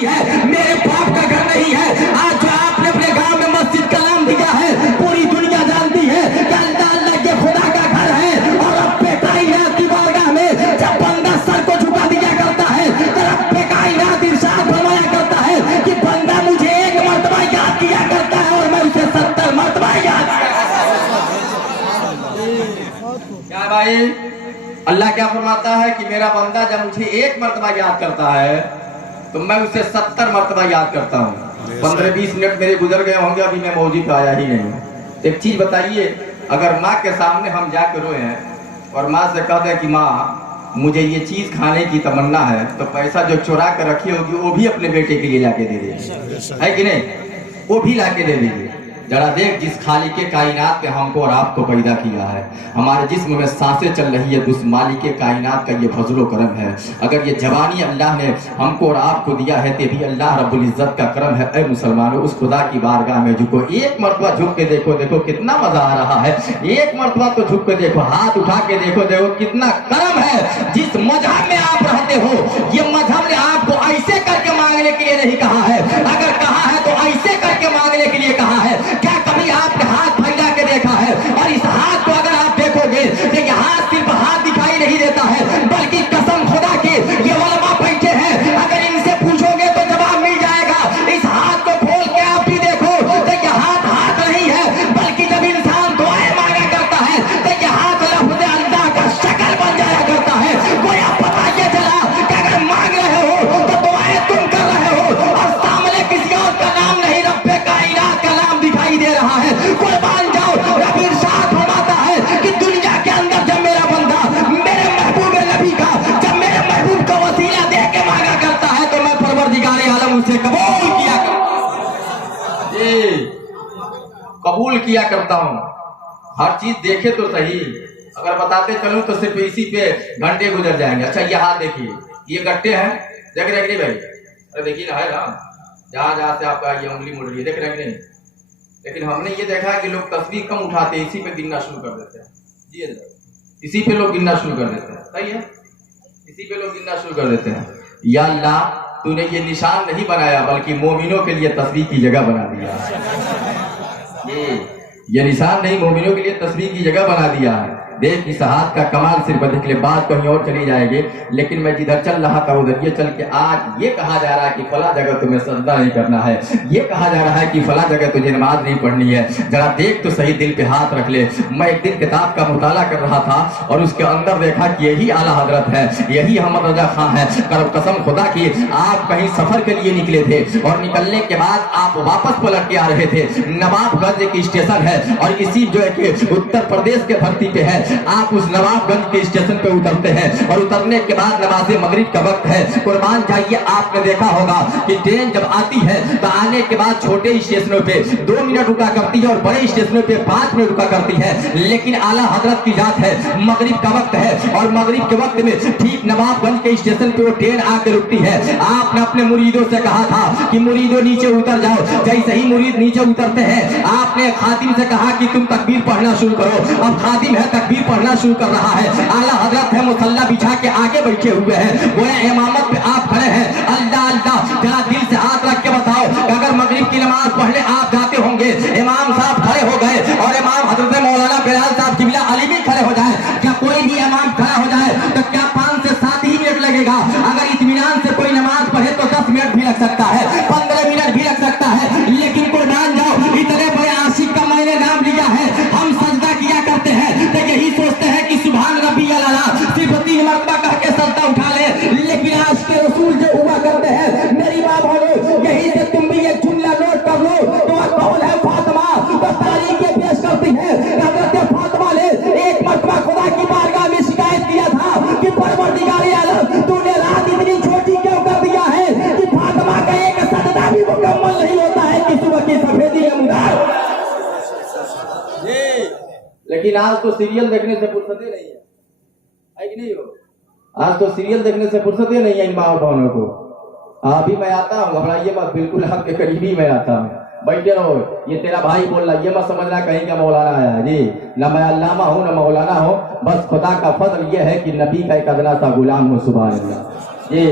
नहीं है, मेरे बाप का घर नहीं है। आज जो आपने अपने गांव में मस्जिद का नाम दिया है, पूरी दुनिया जानती है कि अल्लाह अल्लाह के खुदा का घर है। और रब्बे कायनात की बारगाह में जब बंदा सर को झुका दिया करता है तो रब्बे कायनात इरशाद फरमाया करता है कि बंदा मुझे एक मर्तबा याद किया करता है और मैं उसे 70 मर्तबा याद किया। क्या भाई, अल्लाह क्या फरमाता है कि मेरा बंदा जब मुझे एक मर्तबा याद करता है तो मैं उसे 70 मर्तबा याद करता हूँ। 15-20 मिनट मेरे गुजर गए होंगे, अभी मैं मौजूद पे आया ही नहीं। एक चीज बताइए, अगर माँ के सामने हम जाकर रोए हैं और माँ से कह दें कि माँ मुझे ये चीज खाने की तमन्ना है, तो पैसा जो चुरा कर रखी होगी वो भी अपने बेटे के लिए लाके दे देगी, है कि नहीं? वो भी लाके दे देगी। जरा देख, जिस खालिक के कायनात ने हमको और आपको पैदा किया है, हमारे जिस्म में सांसें चल रही है, उस मालिक के कायनात का ये फजलो करम है। अगर ये जवानी अल्लाह ने हमको और आपको दिया है तो भी अल्लाह रब्बुल इज्जत का करम है। ऐ मुसलमानों, उस खुदा की बारगाह में झुको, एक मरतबा झुक के देखो, देखो कितना मजा आ रहा है। एक मरतबा तो झुक के देखो, हाथ उठा के देखो, देखो कितना करम है। जिस मजहब में आप रहते हो, ये मजहब ने आपको ऐसे करके मांगने के लिए नहीं कहा है, अगर कहा है तो ऐसे करके मांगने के लिए कहा है। क्या कभी आपने हाथ फैला के देखा है? और इस हाथ को अगर आप देखोगे तो ये हाथ सिर्फ हाथ दिखाई नहीं देता है, बल्कि कसम खुदा की ये उलमा बैठे हैं, अगर इनसे पूछोगे तो जवाब मिल जाएगा। इस हाथ को खोल के आप भी देखो तो ये हाथ हाथ नहीं है, बल्कि जब इंसान दुआएं मांगा करता है तो ये हाथ लफ्ज़ अल्लाह का शक्ल बन जाया करता है। गोया पता ये चला कि अगर मांग रहे हो तो दुआएं तुम कर रहे हो और सामने किसी और का नाम नहीं, रब्बे कायनात का नाम दिखाई दे रहा है। कुर्बान जाओ, रब इरशाद फरमाता है कि दुनिया के अंदर जब मेरा बंदा मेरे महबूब नबी का, जब मेरे महबूब का वसीला दे के मांगा करता है तो मैं परवरदिगार आलम उसे कबूल किया करता हूं। जी, कबूल किया करता हूं। हर चीज देखे तो सही, अगर बताते चलूं तो सिर्फ इसी पे घंटे गुजर जाएंगे। अच्छा, ये हाथ देखिए, ये गट्टे हैं, देख रहे नहीं भाई? अरे देखिए ना, है ना, जहां जहां से आपका ये उंगली मुड़ रही है, देख रहे नहीं? लेकिन हमने ये देखा है कि लोग तस्वीर कम उठाते हैं, इसी पे गिनना शुरू कर देते हैं। जी, इसी पे लोग गिनना शुरू कर देते हैं, सही है, इसी पे लोग गिनना शुरू कर देते हैं। या अल्लाह, तूने ये निशान नहीं बनाया बल्कि मोमिनों के लिए तस्वीर की जगह बना दिया। ये निशान नहीं, मोमिनों के लिए तस्वीर की जगह बना दिया है। देख, इस हाथ का कमाल सिर्फ देख ले, बात कहीं और चली जाएगी, लेकिन मैं जिधर चल रहा था उधर ये चल के आज ये कहा जा रहा है कि फला जगह तुम्हें सजदा नहीं करना है, ये कहा जा रहा है कि फला जगह तुझे नमाज नहीं पढ़नी है। जरा देख तो सही, दिल पे हाथ रख ले। मैं एक दिन किताब का मुताला कर रहा था और उसके अंदर देखा कि यही आला हजरत है, यही अहमद रजा खान है। कसम खुदा की, आप कहीं सफर के लिए निकले थे और निकलने के बाद आप वापस पलट के आ रहे थे। नवाबगंज एक स्टेशन है और इसी जो है कि उत्तर प्रदेश के धरती पे है। आप उस नवाबगंज के स्टेशन पे उतरते हैं और उतरने के बाद नमाज़े मगरिब का वक्त है। कुर्बान जाइए, आपने देखा होगा कि ट्रेन जब आती है तो आने के बाद छोटे स्टेशनों पे 2 मिनट रुका करती है और बड़े स्टेशनों पे 5 मिनट रुका करती है। लेकिन आला हजरत की जात है, मगरिब का वक्त है और मगरिब के वक्त में ठीक नवाबगंज के स्टेशन पे वो ट्रेन आकर रुकती है। आपने अपने मुरीदों से कहा था कि मुरीदों नीचे उतर जाओ। जैसे ही मुरीद नीचे उतरते हैं, आपने खादिम से कहा कि तुम तकबीर पढ़ना शुरू करो। अब खादिम है, तकबीर पढ़ना शुरू कर रहा है। आला हजरत है, मुसल्ला बिछा के आगे बैठे हुए हैं, वो इमामत पे आप खड़े हैं। अल्लाह अल्लाह, जरा दिल से हाथ रख के बताओ, अगर मगरिब की नमाज पढ़ने आप जाते होंगे, इमाम साहब खड़े हो गए और इमाम हजरत मौलाना बिलाल साहब किबला अली भी खड़े हो जाए, क्या कोई भी इमाम खड़ा हो जाए तो क्या 5 से 7 ही मिनट लगेगा? अगर इत्मीनान से कोई नमाज पढ़े तो 10 मिनट भी लग सकता है, 15 मिनट भी लग सकता है। लेकिन कुर्बान जाओ, इतने बड़े आशिक का मैंने नाम लिया है, हम सजदा किया करते हैं तो यही सोचते हैं कि सुभान रब्बी अला, सिर्फ 3 मरतबा कह के सजदा उठा ले। लेकिन आज के रसूल जो हुआ करते हैं, मेरी माँ बोलो, यही से तुम भी एक जुमला नोट कर लो, तो कौन है फातिमा, तो तारीख पेश करती है। हजरत फातिमा ने एक मरतबा खुदा की बारगाह में शिकायत किया था कि परवरदिगार आलम, तूने रात इतनी छोटी क्यों कर दिया है कि फातिमा का एक सजदा भी मुकम्मल नहीं होता है कि सुबह की सफेदी में मुदार। लेकिन आज तो सीरियल देखने से फुर्सत ही नहीं है कि नहीं हो? आज तो सीरियल देखने से फुर्सत ही नहीं है इन माँ बहनों को। अभी मैं आता हूँ, घबराइए मत, बिल्कुल आपके करीब ही मैं आता हूँ, बैठे रहो। ये तेरा भाई बोल रहा है, ये मत समझना कहीं का मौलाना आया है। जी, ना मैं अल्लामा हूँ ना मौलाना हूँ, बस खुदा का फजल ये है कि नबी का एक अदना सा गुलाम हूँ। सुभान अल्लाह। जी,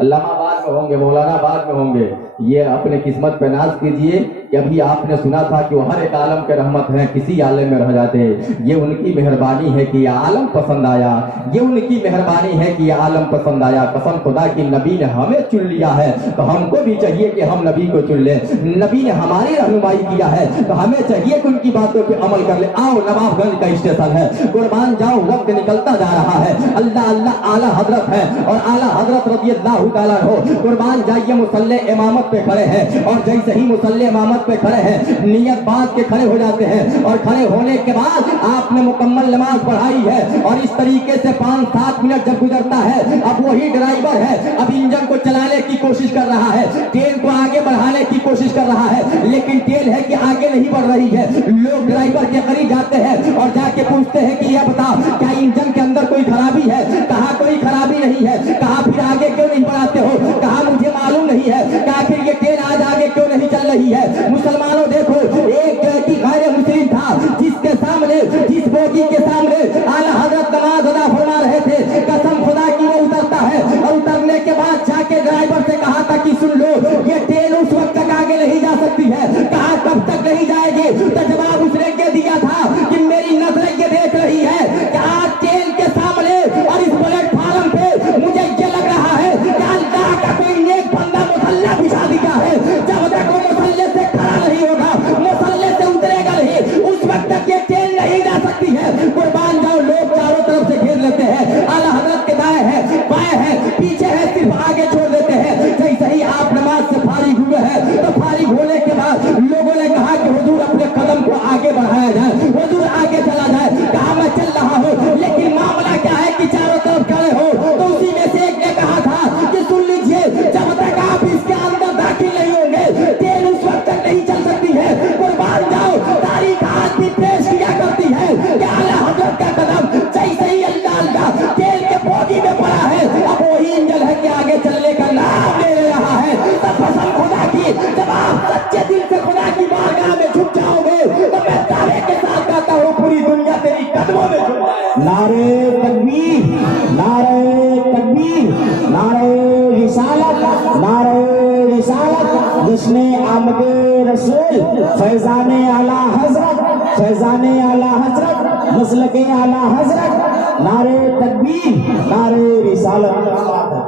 अल्लामा में होंगे, मौलाना बाद में होंगे। ये अपने किस्मत पे नाज कीजिए कि अभी आपने सुना था कि वो हर एक आलम के रहमत हैं, किसी आलम में रह जाते। ये उनकी मेहरबानी है कि ये आलम पसंद आया, ये उनकी मेहरबानी है कि ये आलम पसंद आया। कसम खुदा की नबी ने हमें चुन लिया है तो हमको भी चाहिए कि हम नबी को चुन लें। नबी ने हमारी रहनुमाई किया है तो हमें चाहिए कि उनकी बातों पे अमल कर ले। आओ नवाबगंज का स्टेशन है, कुर्बान जाओ, वक्त निकलता जा रहा है। अल्लाह अल्लाह आला हजरत है और आला हजरत रज़ियल्लाहु ताला हो। कुर्बान जाइए, मुसल्ले इमामत पे खड़े हैं और जैसे ही मुसल्ले इमामत पे खड़े हैं नियत बात के खड़े हो जाते हैं और खड़े होने के बाद आपने मुकम्मल नमाज पढ़ाई है और इस तरीके से 5-7 मिनट जब गुजरता है, अब वही ड्राइवर है, अब इंजन को चलाने की कोशिश कर रहा है, ट्रेन को आगे बढ़ाने की कोशिश कर रहा है, लेकिन ट्रेन है कि आगे नहीं बढ़ रही है। लोग ड्राइवर के करीब जाते हैं और जाके पूछते हैं कि यह बता क्या इंजन के अंदर कोई खराबी है? कहा कोई खराबी नहीं है। कहा फिर आगे क्यों नहीं बढ़ाते हो? कहा मुझे मालूम नहीं है। कहा फिर ये ट्रेन आज आगे क्यों नहीं चल रही है? मुसलमानों देखो, एक व्यक्ति गैर मुस्लिम था जिसके सामने, जिस बोगी के सामने आला हजरत नमाज अदा फरमा रहे थे। कसम खुदा की वो उतरता है और उतरने के बाद जाके ड्राइवर से कहा था कि सुन लो, ये ट्रेन उस वक्त तक आगे नहीं जा सकती है। कहा कब तक नहीं जाएगी? तो जवाब उसने ये दिया था कि मेरी नजरें ये देख रही है कि आज ट्रेन के सामने और इस प्लेटफार्म पे मुझे ये लग रहा है कि अल्लाह का कोई नेक बंदा मुसल्ला बिछा दिया है। जब तक वो मुसल्ले से खड़ा नहीं होगा, मुसल्ले से उतरेगा नहीं, उस वक्त तक ये ट्रेन नहीं जा सकती है। कुर्बान जाओ, लोग चारों तरफ से घेर लेते हैं। आला हजरत के दाएं है, बाएं है, पीछे है, सिर्फ आगे छोड़ देते हैं। जैसे ही आप नमाज से फारिग हुए हैं तो फारिग होने के बाद लोगों ने कहा कि हुजूर अपने कदम को आगे बढ़ाया जाए, हुजूर आगे चला जाए। कहा मैं चल रहा हूँ, लेकिन मामला क्या है कि चारों तरफ खड़े हो। तो उसी में से एक ने कहा था कि सुन लीजिए, जब तक आप इसके अंदर दाखिल नहीं होंगे ट्रेन उस वक्त तक नहीं चल सकती है। कुर्बान जाओ, तारीख आज भी पेश किया करती है कि आला हजरत का कदम जैसे ही अल्लाह अल्लाह ट्रेन के बोगी में पड़ा है, अब वही इंजन है कि आगे चलने का नाम ले रहा है। तब कसम खुदा की, जब आप सच्चे दिल से खुदा की बारगाह में झुक जाओगे तो मैं दावे के साथ कहता हूँ पूरी दुनिया तेरी कदमों में झुक जाएगी। नारे तकबीर, नारे तकबीर, नारे रिसालत, नारे रिसालत। जिसने आमदे रसूल, फैजाने आला हजरत, फैजाने आला हजरत, मसलके आला हजरत। नारे तकबीर, नारे रिसालत।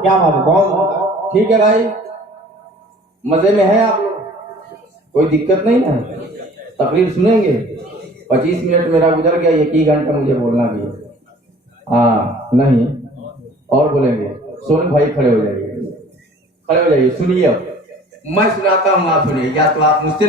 क्या बात है, बहुत ठीक है भाई, मजे में है आप लोग, कोई दिक्कत नहीं है। तकरीर सुनेंगे, 25 मिनट मेरा गुजर गया, 1 घंटा मुझे बोलना भी है। हाँ नहीं और बोलेंगे। सोनू भाई खड़े हो जाइए, खड़े हो जाइए, सुनिए। अब मैं सुनाता हूँ, आप सुनिए, या तो आप मुझसे